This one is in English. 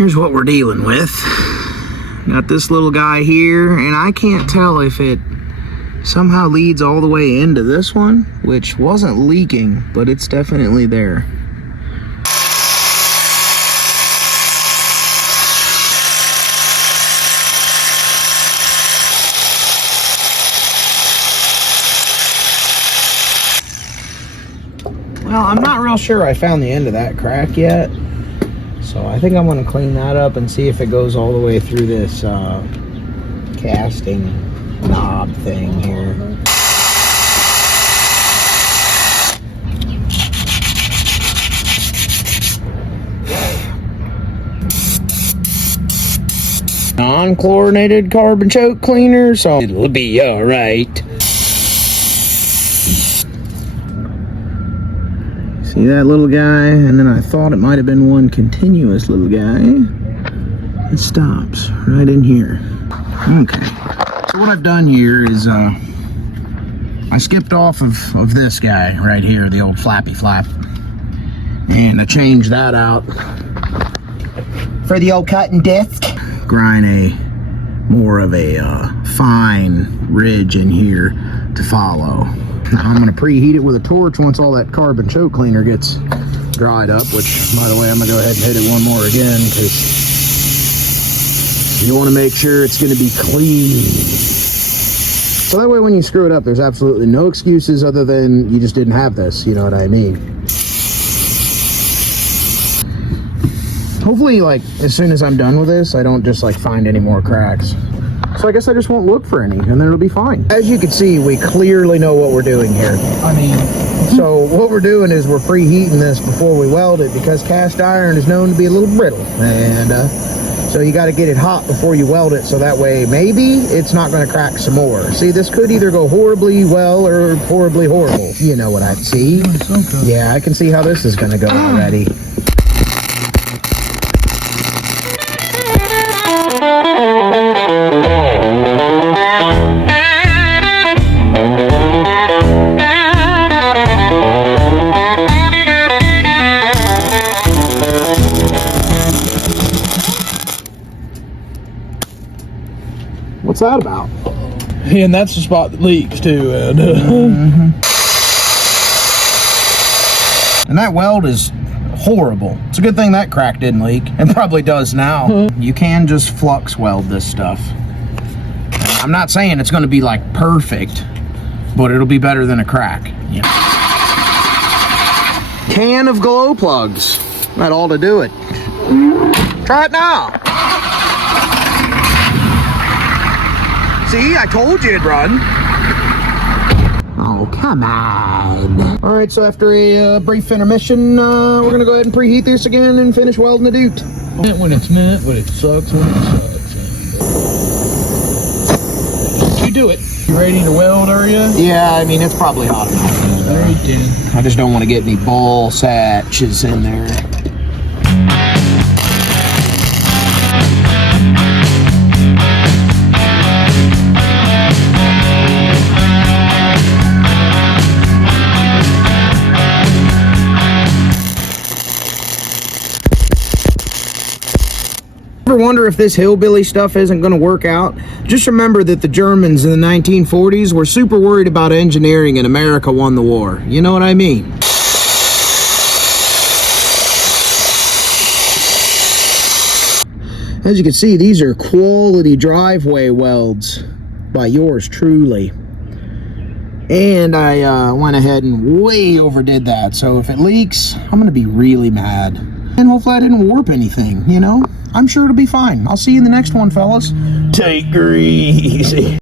here's what we're dealing with. Got this little guy here, and I can't tell if it somehow leads all the way into this one, which wasn't leaking, but it's definitely there. Well, I'm not real sure I found the end of that crack yet, so I think I'm going to clean that up and see if it goes all the way through this casting knob thing here. Non-chlorinated carbon choke cleaner, so it'll be all right. See that little guy? And then I thought it might have been one continuous little guy. It stops right in here. Okay. So what I've done here is I skipped off of this guy right here, the old flappy flap. And I changed that out for the old cutting disc. Grind a more of a fine ridge in here to follow. Now I'm going to preheat it with a torch once all that carbon choke cleaner gets dried up, which, by the way, I'm going to go ahead and hit it one more again because you want to make sure it's going to be clean. So that way when you screw it up, there's absolutely no excuses other than you just didn't have this, you know what I mean? Hopefully, like, as soon as I'm done with this, I don't just, like, find any more cracks. So I guess I just won't look for any, and then it'll be fine. As you can see, we clearly know what we're doing here. I mean, so what we're doing is we're preheating this before we weld it because cast iron is known to be a little brittle. And so you got to get it hot before you weld it, so that way maybe it's not going to crack some more. See, this could either go horribly well or horribly horrible. You know what I see? Okay. Yeah, I can see how this is going to go already. What's that about? And that's the spot that leaks too, Ed. And that weld is horrible. It's a good thing that crack didn't leak, and probably does now. You can just flux weld this stuff. I'm not saying it's going to be like perfect, but it'll be better than a crack. You know? Can of glow plugs. That ought to do it. Try it now. See, I told you it'd run. Oh, come on. All right, so after a brief intermission, we're gonna go ahead and preheat this again and finish welding the doot. When it's meant, but it sucks when it sucks. You do it. You ready to weld, are you? Yeah, I mean, it's probably hot enough. All right, then. I just don't want to get any ball satches in there. Ever wonder if this hillbilly stuff isn't going to work out? Just remember that the Germans in the 1940s were super worried about engineering and America won the war. You know what I mean? As you can see, these are quality driveway welds by yours truly. And I went ahead and way overdid that. So if it leaks, I'm going to be really mad. And hopefully I didn't warp anything, you know? I'm sure it'll be fine. I'll see you in the next one, fellas. Take her easy.